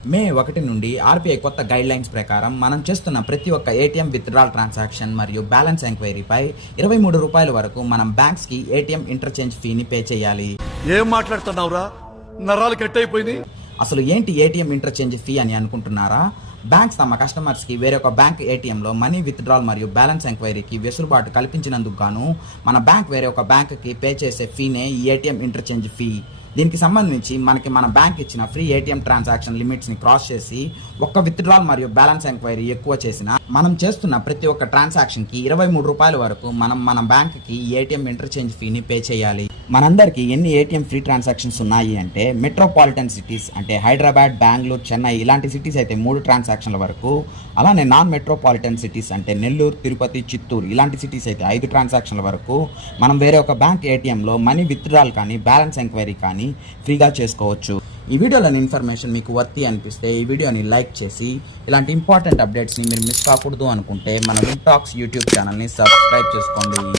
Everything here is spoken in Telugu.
మే 1 నుండి ఆర్బీఐ కొత్త గైడ్ లైన్స్ ప్రకారం మనం చేస్తున్న ప్రతి ఒక్క ఏటీఎం విత్డ్రాల్ ట్రాన్సాక్షన్ మరియు బ్యాలెన్స్ ఎంక్వైరీపై 23 రూపాయల వరకు మనం బ్యాంక్స్కి ఏటీఎం ఇంటర్చేంజ్ ఫీని పే చేయాలి. ఏం మాట్లాడుతున్నావురా? నరాలు కట్ అయిపోయింది. అసలు ఏంటి ఏటీఎం ఇంటర్చేంజ్ ఫీ అని అనుకుంటున్నారా? బ్యాంక్స్ తమ కస్టమర్స్కి వేరొక బ్యాంక్ ఏటీఎంలో మనీ విత్డ్రాల్ మరియు బ్యాలెన్స్ ఎంక్వైరీకి వెసులుబాటు కల్పించినందుకు గాను మన బ్యాంక్ వేరే ఒక బ్యాంక్కి పే చేసే ఫీనే ఈ ఏటీఎం ఇంటర్చేంజ్ ఫీ. దీనికి సంబంధించి మన బ్యాంక్ ఇచ్చిన ఫ్రీ ఏటీఎం ట్రాన్సాక్షన్ లిమిట్స్ని క్రాస్ చేసి ఒక్క విత్డ్రాల్ మరియు బ్యాలెన్స్ ఎంక్వైరీ ఎక్కువ చేసిన మనం చేస్తున్న ప్రతి ఒక్క ట్రాన్సాక్షన్కి 23 రూపాయల వరకు మన బ్యాంక్కి ఏటీఎం ఇంటర్చేంజ్ ఫీని పే చేయాలి. మనందరికీ ఎన్ని ఏటీఎం ఫ్రీ ట్రాన్సాక్షన్స్ ఉన్నాయి అంటే మెట్రోపాలిటన్ సిటీస్ అంటే హైదరాబాద్, బెంగళూరు, చెన్నై ఇలాంటి సిటీస్ అయితే 3 ట్రాన్సాక్షన్ల వరకు, అలానే నాన్ మెట్రోపాలిటన్ సిటీస్ అంటే నెల్లూరు, తిరుపతి, చిత్తూరు ఇలాంటి సిటీస్ అయితే 5 ట్రాన్సాక్షన్ల వరకు మనం వేరే ఒక బ్యాంక్ ఏటీఎంలో మనీ విత్డ్రాల్ కానీ బ్యాలెన్స్ ఎంక్వైరీ కానీ ఫ్రీగా చేసుకోవచ్చు. ఈ వీడియోలోని ఇన్ఫర్మేషన్ మీకు వర్తి అనిపిస్తే ఈ వీడియోని లైక్ చేసి ఇలాంటి ఇంపార్టెంట్ అప్డేట్స్ని మీరు మిస్ కాకూడదు అనుకుంటే మన విన్ టాక్స్ యూట్యూబ్ ఛానల్ని సబ్స్క్రైబ్ చేసుకోండి.